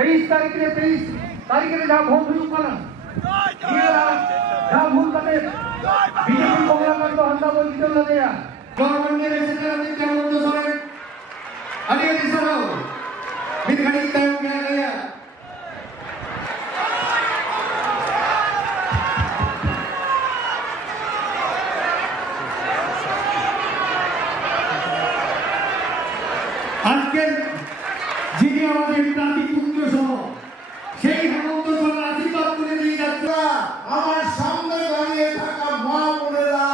23 तारिखे जहाँ भोट हुई जहाँ भूल करते बीजेपी कमलाकांत हंदा बोलते लगे गवर्नमेंट के सेक्रेटरी क्या बोलते सोरे अरे सरो बिदगणी तय क्या गया आज के जिन्हें हमारे प्रांतिक पुत्र सो সেই হেমন্ত সরকার আশীর্বাদ করে দিয়ে যাচ্ছে আমার সামনে দাঁড়িয়ে থাকা মা বোনেরা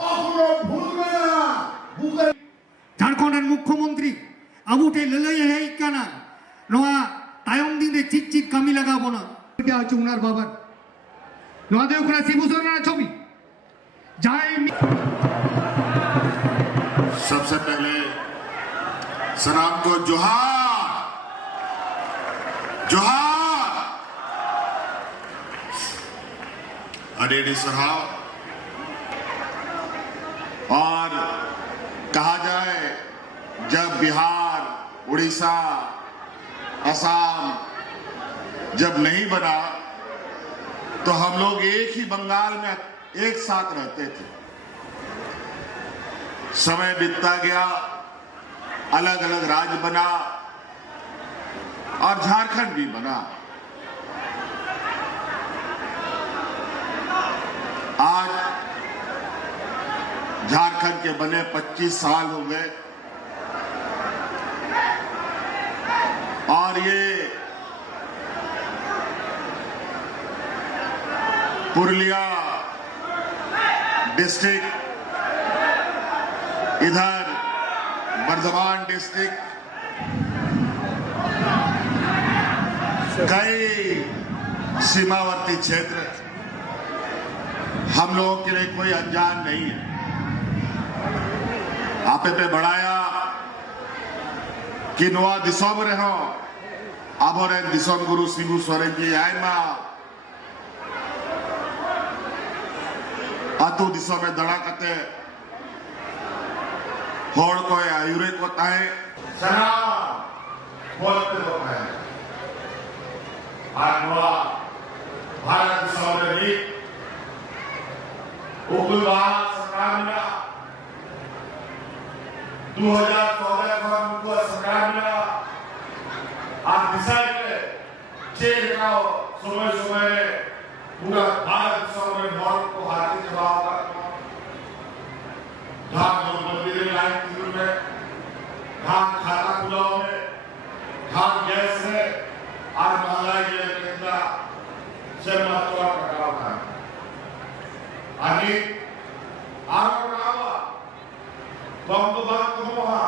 কখনো ভুলবে না বুকে ঝাড়খণ্ডের মুখ্যমন্ত্রী আবুটে ললাই হেই কানা নোয়া তায়ং দিনে চিট কামি লাগাবো না এটা হচ্ছে উনার বাবার নোয়া দেও করা শিবুসরনা ছবি যাই सबसे पहले सलाम को जोहार जोहार अडेडी सराव और कहा जाए जब बिहार उड़ीसा असम जब नहीं बना तो हम लोग एक ही बंगाल में एक साथ रहते थे समय बीतता गया अलग अलग राज्य बना और झारखंड भी बना आज झारखंड के बने 25 साल हो गए और ये पुरुलिया डिस्ट्रिक्ट इधर बर्धमान डिस्ट्रिक्ट कई सीमावर्ती क्षेत्र हम लोगों के लिए कोई अनजान नहीं है आपे पे बढ़ाया कि नोआ दिसोम रहो आभोरे दिसोम गुरु शिबू सोरेन जी आयमा आतु दिसोम में दड़ा कते होड़ को आयुरे को ताए सना बोलते होता है आज नोआ भारत दिसोम में भी उग्रवाद सरकार मिला 2014 को हमको सरकार मिला आज दिशा के चेक लगाओ सुबह सुबह पूरा भारत में नॉर्थ को हाथी जवाब धान मंदिर लाइन तीन में धान खाता खुलाओ में धान गैस है आज महंगाई के केंद्र से महत्व का था आणि आरोग्यावा बंद बात मोहा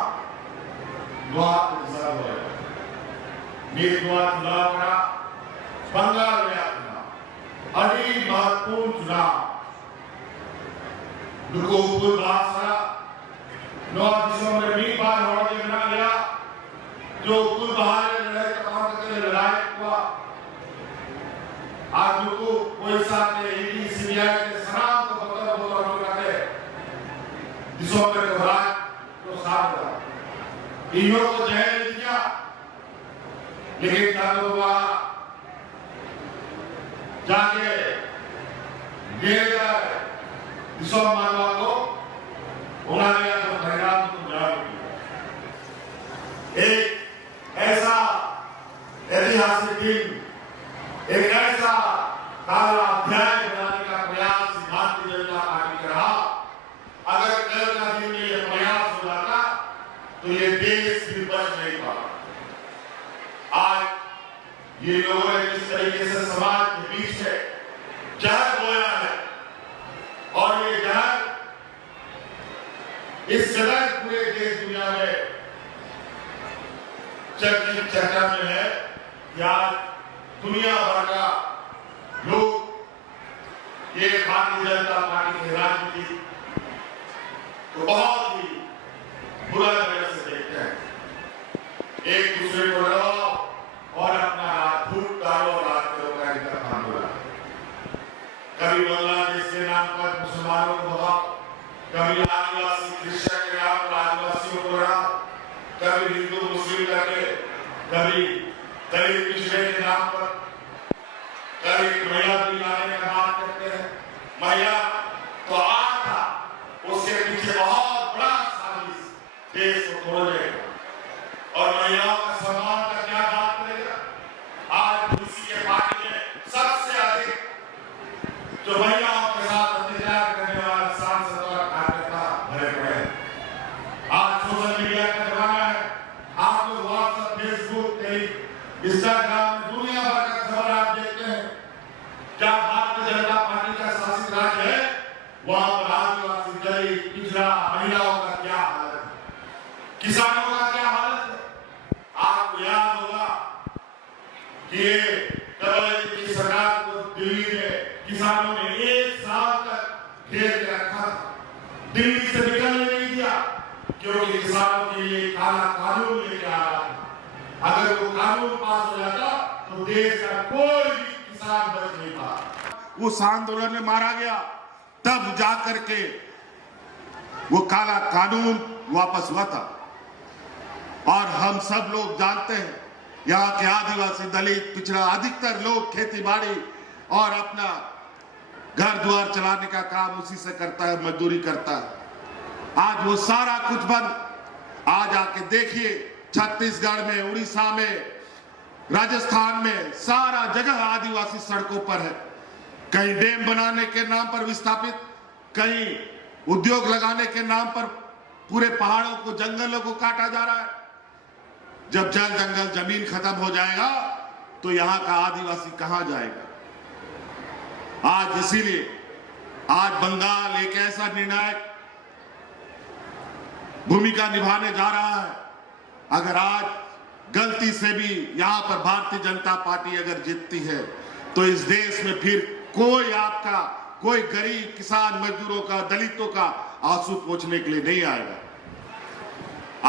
द्वार दिसाव मी द्वार लावना बंगाल यात्रा अड़ी महत्वपूर्ण चुनाव दुर्गोपुर भाषा नौ दिशों में भी बार हो देखना गया जो कुल बाहर लड़ाई कमांड के लड़ाई हुआ आज को कोई साथ ईडी सीबीआई के सलाम को बदल करते दिशों में घबराहट तो साफ हुआ इन्हों को जहर दिया लेकिन चालू हुआ जाके गिर गए दिशों मानवा को उन्होंने तो परिणाम को जान एक ऐसा ऐतिहासिक दिन एक ऐसा काला अध्याय बनाने का प्रयास भारतीय जनता पार्टी का रहा अगर कल का दिन में यह प्रयास हो जाता तो ये देश भी बच नहीं पाता आज ये लोगों ने जिस तरीके से समाज के बीच में जहर बोया है और ये जहर इस जगह पूरे देश दुनिया में चर्चा में है कि आज दुनिया भर का लोग ये भारतीय जनता पार्टी की राजनीति तो बहुत ही बुरा तरह से देखते हैं एक दूसरे को लड़ाओ और अपना हाथ फूट डालो और हाथ करो का इंतजाम होगा कभी बांग्लादेश के नाम पर मुसलमानों को भगाओ कभी आदिवासी क्रिश्चियन के नाम पर आदिवासियों को लड़ाओ कभी हिंदू मुस्लिम करके कभी दलित पिछड़े यहाँ पर कभी महिला भी लाने का बात करते हैं। महिला तो आज था, उसके पीछे बहुत बड़ा साजिश देश को तोड़ने और महिलाओं का सम्मान का क्या बात करेगा। आज किसी के पार्टी में सबसे अधिक जो महिलाओं के साथ अत्याचार करने वाला सांसद और कार्यकर्ता भरे पड़े हैं। आज सोशल मीडिया का जमाना है, आप लोग व्हाट्सएप, फेसबुक, इंस्टाग्राम, दुनिया भर का खबर आप देखते हैं। क्या भारतीय जनता पार्टी का शासित राज्य है, वहां पर आदिवासी, दलित, पिछड़ा, महिलाओं का क्या हालत है, किसानों का क्या हालत है। आपको याद होगा कि ये की सरकार को दिल्ली में किसानों ने 1 साल तक घेर के रखा था, दिल्ली से निकलने नहीं दिया, क्योंकि किसानों के लिए काला कानून लेके आ रहा था। अगर वो कानून पास हो जाता तो देश का कोई भी किसान बच नहीं पाता। उस आंदोलन में मारा गया, तब जाकर के वो काला कानून वापस हुआ था। और हम सब लोग जानते हैं, यहाँ के आदिवासी, दलित, पिछड़ा, अधिकतर लोग खेती बाड़ी और अपना घर द्वार चलाने का काम उसी से करता है, मजदूरी करता है। आज वो सारा कुछ बंद। आज आके देखिए, छत्तीसगढ़ में, उड़ीसा में, राजस्थान में सारा जगह आदिवासी सड़कों पर है। कहीं डैम बनाने के नाम पर विस्थापित, कहीं उद्योग लगाने के नाम पर पूरे पहाड़ों को, जंगलों को काटा जा रहा है। जब जल जंगल जमीन खत्म हो जाएगा तो यहां का आदिवासी कहां जाएगा। आज इसीलिए आज बंगाल एक ऐसा निर्णायक भूमिका निभाने जा रहा है। अगर आज गलती से भी यहां पर भारतीय जनता पार्टी अगर जीतती है तो इस देश में फिर कोई आपका, कोई गरीब, किसान, मजदूरों का, दलितों का आंसू पोंछने के लिए नहीं आएगा।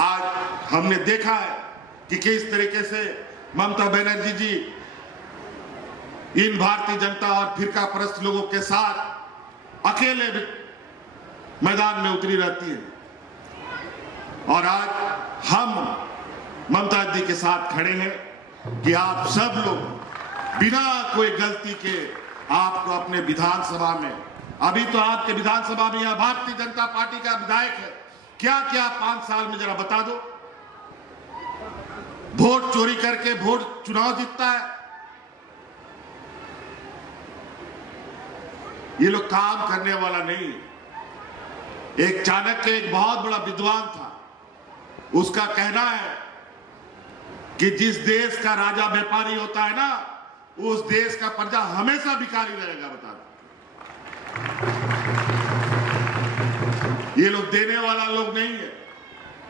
आज हमने देखा है कि किस तरीके से ममता बनर्जी जी इन भारतीय जनता और फिरका परस्त लोगों के साथ अकेले मैदान में उतरी रहती है। और आज हम ममता जी के साथ खड़े हैं कि आप सब लोग बिना कोई गलती के आपको अपने विधानसभा में, अभी तो आपके विधानसभा में यहाँ भारतीय जनता पार्टी का विधायक है, क्या क्या 5 साल में जरा बता दो। वोट चोरी करके वोट चुनाव जीतता है। ये लोग काम करने वाला नहीं। एक चाणक्य एक बहुत बड़ा विद्वान था, उसका कहना है कि जिस देश का राजा व्यापारी होता है ना, उस देश का प्रजा हमेशा भिखारी रहेगा। बता ये लोग देने वाला लोग नहीं है।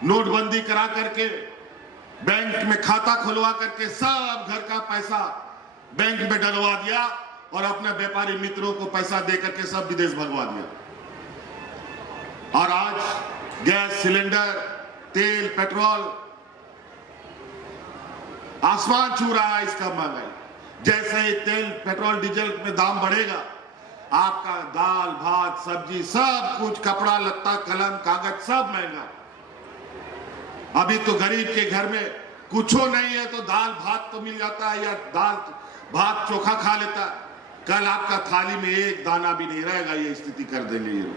नोटबंदी करा करके, बैंक में खाता खुलवा करके सब घर का पैसा बैंक में डलवा दिया और अपने व्यापारी मित्रों को पैसा दे करके सब विदेश भगवा दिया। और आज गैस सिलेंडर, तेल, पेट्रोल आसमान छू रहा है इसका महंगाई। जैसे ही तेल, पेट्रोल, डीजल में दाम बढ़ेगा, आपका दाल, भात, सब्जी, सब कुछ, कपड़ा लत्ता, कलम, कागज सब महंगा। अभी तो गरीब के घर में कुछ नहीं है तो दाल भात तो मिल जाता है, या दाल भात चोखा खा लेता है। कल आपका थाली में एक दाना भी नहीं रहेगा। ये स्थिति कर देंगे ये लोग।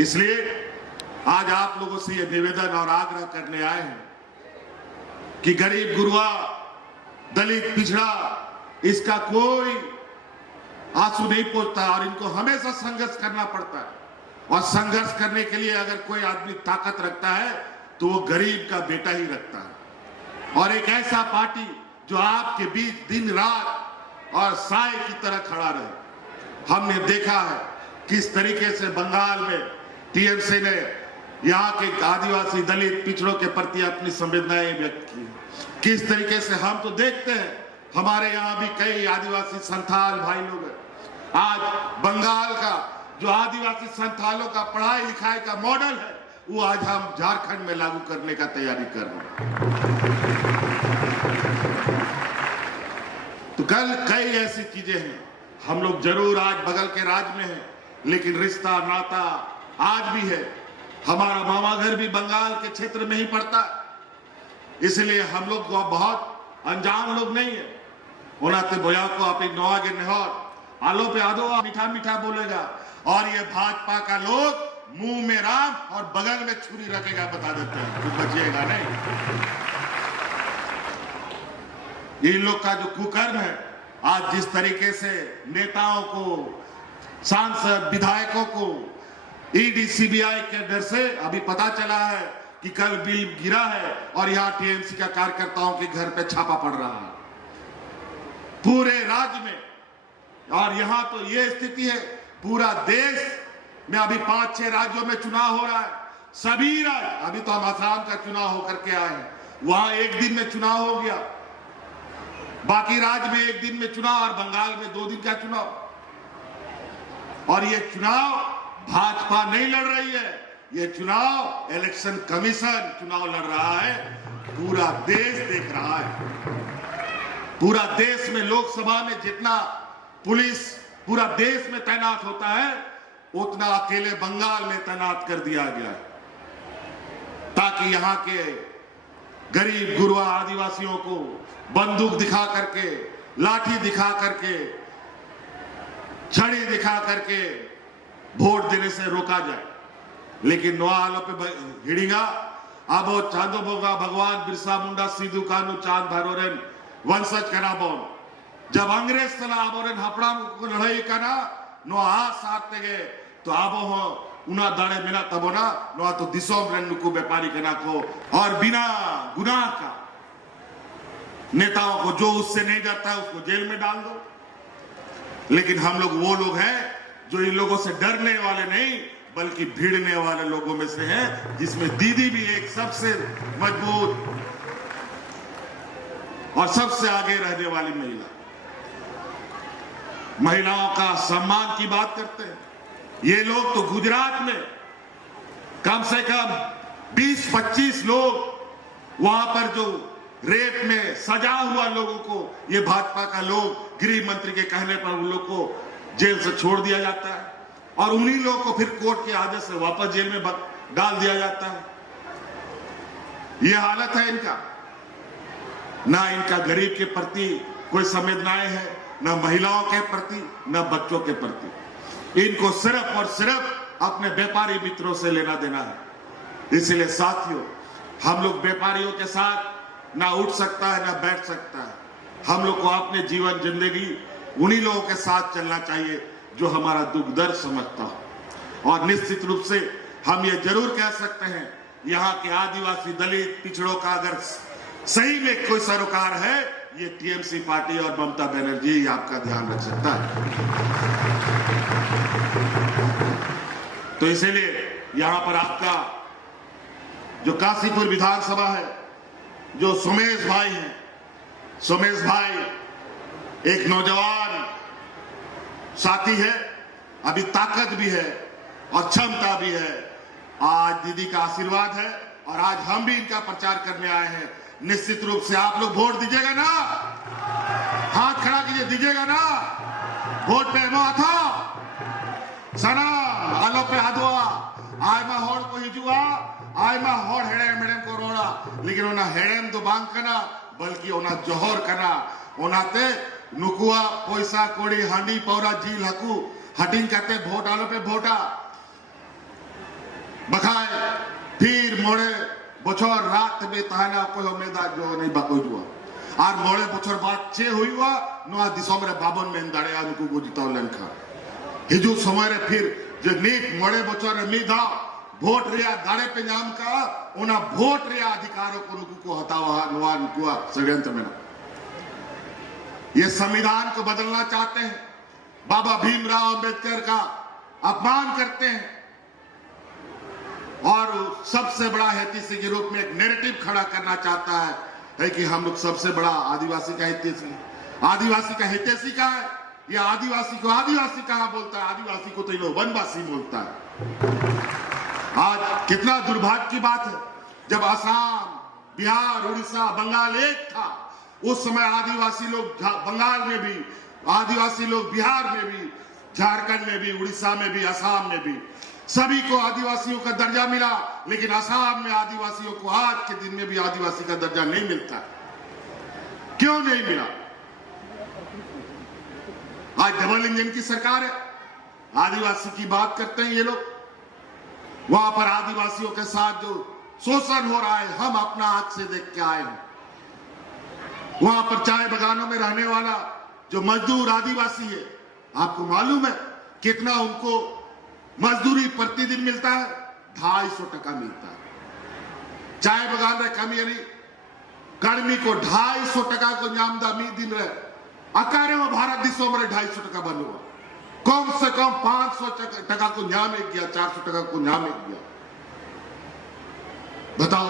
इसलिए आज आप लोगों से ये निवेदन और आग्रह करने आए हैं कि गरीब गुरुआ, दलित, पिछड़ा, इसका कोई आंसू नहीं पोंछता और इनको हमेशा संघर्ष करना पड़ता है। और संघर्ष करने के लिए अगर कोई आदमी ताकत रखता है तो वो गरीब का बेटा ही रखता है। और एक ऐसा पार्टी जो आपके बीच दिन रात और साए की तरह खड़ा रहे। हमने देखा है किस तरीके से बंगाल में टीएमसी ने यहाँ के आदिवासी, दलित, पिछड़ों के प्रति अपनी संवेदनाएं व्यक्त की। किस तरीके से हम तो देखते हैं, हमारे यहाँ भी कई आदिवासी संथाल भाई लोग हैं। आज बंगाल का जो आदिवासी संथालों का पढ़ाई लिखाई का मॉडल है, वो आज हम झारखंड में लागू करने का तैयारी कर रहे हैं। तो कल कई ऐसी चीजें हैं। हम लोग जरूर आज बगल के राज्य में हैं, लेकिन रिश्ता नाता आज भी है। हमारा मामा घर भी बंगाल के क्षेत्र में ही पड़ता है। इसलिए हम लोग बहुत अनजान लोग नहीं है। ओनाते बोया को आप एक नवा के नेहर आलो पे आदो मीठा मीठा बोलेगा और ये भाजपा का लोग मुंह में राम और बगल में छुरी रखेगा, बता देते हैं, कुछ बचिएगा नहीं। इन लोग का जो कुकर्म है, आज जिस तरीके से नेताओं को, सांसद, विधायकों को ईडी सीबीआई के डर से अभी पता चला है कि कल बिल गिरा है और यहाँ टीएमसी का कार्यकर्ताओं के घर पे छापा पड़ रहा है पूरे राज्य में। और यहाँ तो ये स्थिति है, पूरा देश में अभी 5-6 राज्यों में चुनाव हो रहा है, सभी राज्य, अभी तो हम आसाम का चुनाव होकर के आए हैं, वहां एक दिन में चुनाव हो गया, बाकी राज्य में एक दिन में चुनाव और बंगाल में 2 दिन का चुनाव। और ये चुनाव भाजपा नहीं लड़ रही है, ये चुनाव इलेक्शन कमीशन चुनाव लड़ रहा है, पूरा देश देख रहा है। पूरा देश में लोकसभा में जितना पुलिस पूरा देश में तैनात होता है, उतना अकेले बंगाल में तैनात कर दिया गया है, ताकि यहां के गरीब गुरबा आदिवासियों को बंदूक दिखा करके, लाठी दिखा करके, छड़ी दिखा करके वोट देने से रोका जाए। लेकिन नवा हालों पे हिड़ीगा अब वो चांदो बोगा भगवान बिरसा मुंडा सिद्धू कानू चांद भरोरेन वंशज कना बोन जब अंग्रेज सला आबोरेन हपड़ा को लड़ाई कना नो आ साथते गए तो आबो हो उना दाड़े बिना तबो ना नो तो दिसोम रेन नुकु व्यापारी कना को और बिना गुनाह का नेताओं को जो उससे नहीं डरता है उसको जेल में डाल दो। लेकिन हम लोग वो लोग हैं जो इन लोगों से डरने वाले नहीं बल्कि भिड़ने वाले लोगों में से हैं, जिसमें दीदी भी एक सबसे मजबूत और सबसे आगे रहने वाली महिला। महिलाओं का सम्मान की बात करते हैं ये लोग, तो गुजरात में कम से कम 20-25 लोग वहां पर जो रेप में सजा हुआ लोगों को ये भाजपा का लोग गृह मंत्री के कहने पर उन लोग को जेल से छोड़ दिया जाता है और उन्हीं लोगों को फिर कोर्ट के आदेश से वापस जेल में डाल दिया जाता है। ये हालत है इनका, ना इनका गरीब के प्रति कोई संवेदनाएं है, ना महिलाओं के प्रति, ना बच्चों के प्रति। इनको सिर्फ और सिर्फ अपने व्यापारी मित्रों से लेना देना है। इसलिए साथियों, हम लोग व्यापारियों के साथ ना उठ सकता है ना बैठ सकता है। हम लोग को अपने जीवन जिंदगी उन्हीं लोगों के साथ चलना चाहिए जो हमारा दुख दर्द समझता हो। और निश्चित रूप से हम ये जरूर कह सकते हैं, यहाँ के आदिवासी दलित पिछड़ों का अगर सही में कोई सरोकार है, ये टीएमसी पार्टी और ममता बनर्जी आपका ध्यान रख सकता है। तो इसीलिए यहाँ पर आपका जो काशीपुर विधानसभा है, जो सोमेश भाई हैं, सोमेश भाई एक नौजवान साथी है, अभी ताकत भी है और क्षमता भी है। आज दीदी का आशीर्वाद है और आज हम भी इनका प्रचार करने आए हैं। निश्चित रूप से आप लोग वोट दीजिएगा ना, हाथ खड़ा कीजिए, दीजिएगा ना वोट पे नो था सना आलो पे हादवा आय मा होड़ को हिजुआ आय मा होड़ हेड़े मेडम को रोड़ा, लेकिन ओना हेड़ेम तो बांग कना बल्कि ओना जोहर कना ओनाते नुकुआ पैसा कोड़ी हांडी पौरा झील हकू हटिंग करते वोट आलो पे वोटा बखाए फिर मोड़े बछर रात में तहना कोई उम्मीद जो नहीं बाकोई जुआ और मोड़े बछर बाद चे हुई हुआ नोआ दिसोम रे बाबन में दाड़े नुकु को जिताव लेनखा हिजू समय रे फिर जो नीट मोड़े बछर रे मीधा वोट रिया दाड़े पे नाम का उना वोट रिया अधिकारों को नुकु को हटावा नोआ नुकुआ षड्यंत्र में। ये संविधान को बदलना चाहते हैं, बाबा भीमराव अंबेडकर का अपमान करते हैं और सबसे बड़ा हितैषी के रूप में एक नैरेटिव खड़ा करना चाहता है कि हम लोग सबसे बड़ा आदिवासी का हितैषी। आदिवासी का हितैषी का है, ये आदिवासी को आदिवासी कहां बोलता है? आदिवासी को तो ये लोग वनवासी बोलता है। आज कितना दुर्भाग्य की बात है, जब असम, बिहार, उड़ीसा, बंगाल एक था, उस समय आदिवासी लोग बंगाल में भी, आदिवासी लोग बिहार में भी, झारखंड में भी, उड़ीसा में भी, असम में भी सभी को आदिवासियों का दर्जा मिला। लेकिन असम में आदिवासियों को आज के दिन में भी आदिवासी का दर्जा नहीं मिलता। क्यों नहीं मिला? आज डबल इंजन की सरकार है, आदिवासी की बात करते हैं ये लोग। वहां पर आदिवासियों के साथ जो शोषण हो रहा है हम अपना आंख से देख के आए हैं। वहां पर चाय बागानों में रहने वाला जो मजदूर आदिवासी है, आपको मालूम है कितना उनको मजदूरी प्रतिदिन मिलता है? 250 टका मिलता है। चाय बागान रे कमी कर्मी को 250 टका को नामदा मी दिन रे अकारे में भारत दिशो में 250 टका बनुआ, कम से कम 500 टका को न्याम एक गया, 400 टका को न्याम एक गया। बताओ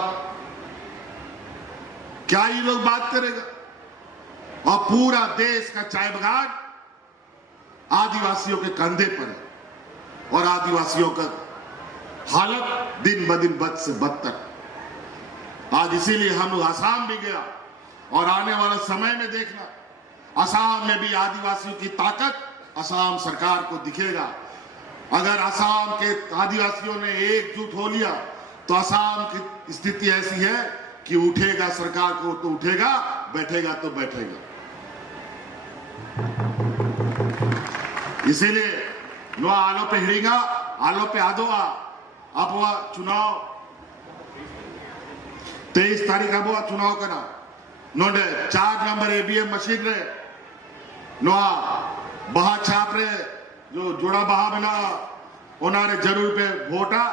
क्या ये लोग बात करेगा? और पूरा देश का चाय बागान आदिवासियों के कंधे पर है और आदिवासियों का हालत दिन ब दिन बद से बदतर। आज इसीलिए हम लोग आसाम भी गया और आने वाला समय में देखना आसाम में भी आदिवासियों की ताकत आसाम सरकार को दिखेगा। अगर आसाम के आदिवासियों ने एकजुट हो लिया तो आसाम की स्थिति ऐसी है कि उठेगा सरकार को तो उठेगा, बैठेगा तो बैठेगा। इसीलिए नो आलो पे हिड़ीगा, आलो पे आदोआ अबवा चुनाव 23 तारीख अबवा चुनाव करना नोडे 4 नंबर एबीएम मशीन रे नोआ बहा छाप रे जो जोड़ा बहा बना ओनारे जरूर पे वोटा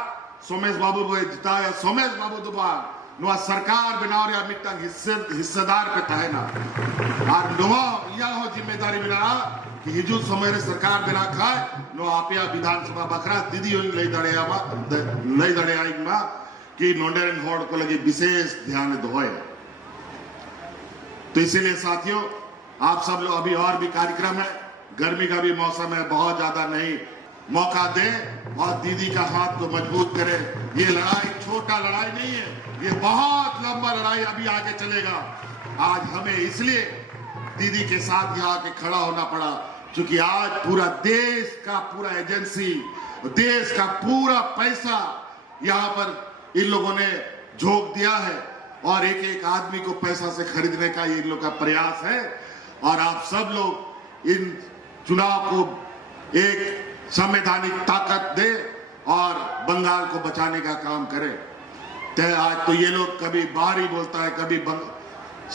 सोमेश बाबू को जिताया। सोमेश बाबू दोबारा नोआ सरकार बनाओ या मिट्टंग हिस्सेदार पे तहना और नोआ यह हो जिम्मेदारी बना कि हिजू समय रे सरकार बना खाए नो आपिया विधानसभा बखरा दीदी लई दड़े आई मा कि नोंडेरन होड़ को लगे विशेष ध्यान दोए। तो इसीलिए साथियों आप सब लोग अभी और भी कार्यक्रम है, गर्मी का भी मौसम है, बहुत ज्यादा नहीं, मौका दे और दीदी का हाथ को मजबूत करे। ये लड़ाई छोटा लड़ाई नहीं है, ये बहुत लंबा लड़ाई अभी आगे चलेगा। आज हमें इसलिए दीदी के साथ यहाँ आके खड़ा होना पड़ा क्योंकि आज पूरा देश का पूरा एजेंसी, देश का पूरा पैसा यहाँ पर इन लोगों ने झोंक दिया है और एक एक आदमी को पैसा से खरीदने का इन लोग का प्रयास है। और आप सब लोग इन चुनाव को एक संवैधानिक ताकत दे और बंगाल को बचाने का काम करें। आज तो ये लोग कभी बाहरी बोलता है, कभी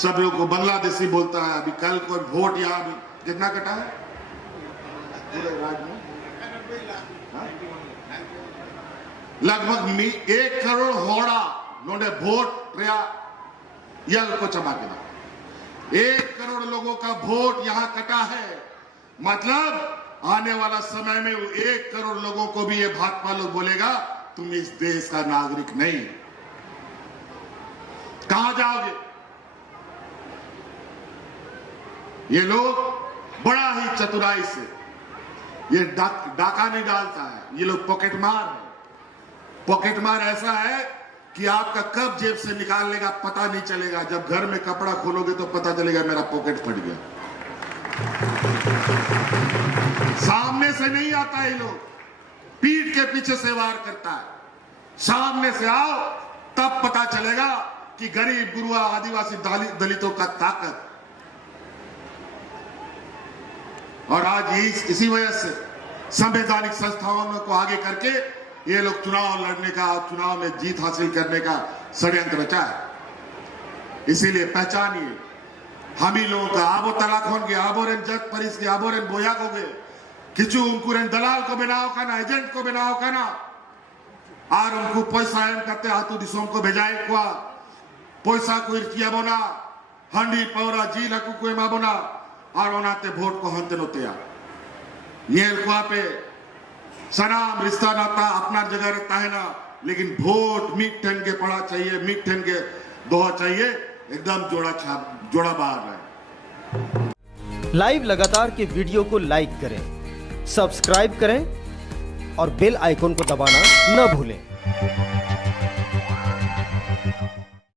सब लोग को बांग्लादेशी बोलता है। अभी कल को वोट यहाँ कितना कटा है पूरे राज्य में? लगभग 1 करोड़ होड़ा नोडे वोट यल को चमा के 1 करोड़ लोगों का वोट यहां कटा है। मतलब आने वाला समय में 1 करोड़ लोगों को भी ये भाजपा लोग बोलेगा तुम इस देश का नागरिक नहीं। कहां जाओगे? ये लोग बड़ा ही चतुराई से ये डाका नहीं डालता है, ये लोग पॉकेट मार है। पॉकेट मार ऐसा है कि आपका कब जेब से निकालने का पता नहीं चलेगा। जब घर में कपड़ा खोलोगे तो पता चलेगा मेरा पॉकेट फट गया। सामने से नहीं आता ये लोग, पीठ के पीछे से वार करता है। सामने से आओ तब पता चलेगा कि गरीब गुरुआ आदिवासी दलितों का ताकत। और आज इसी वजह से संवैधानिक संस्थाओं को आगे करके ये लोग चुनाव लड़ने का, चुनाव में जीत हासिल करने का षड्यंत्र रचा है। इसीलिए पहचानिए हम ही लोगों का आबो तलाक होंगे, आबोरेन जग परिस के आबोरेन बोया होगे किचु उनकुरेन दलाल को बनाओ का ना, एजेंट को बनाओ का ना, और उनको पैसा एम करते हाथों दिशों को भेजाए को पैसा को इर्तिया बोना हंडी पौरा जी लकू को एमा बोना और ओनाते वोट को हंते नोते ये पे सनाम रिश्ता नाता अपना जगह रहता है ना, लेकिन वोट मीट ठन के पड़ा चाहिए, मीट ठन के दोहा चाहिए, एकदम जोड़ा बाहर है। लाइव लगातार के वीडियो को लाइक करें, सब्सक्राइब करें और बेल आइकन को दबाना न भूलें।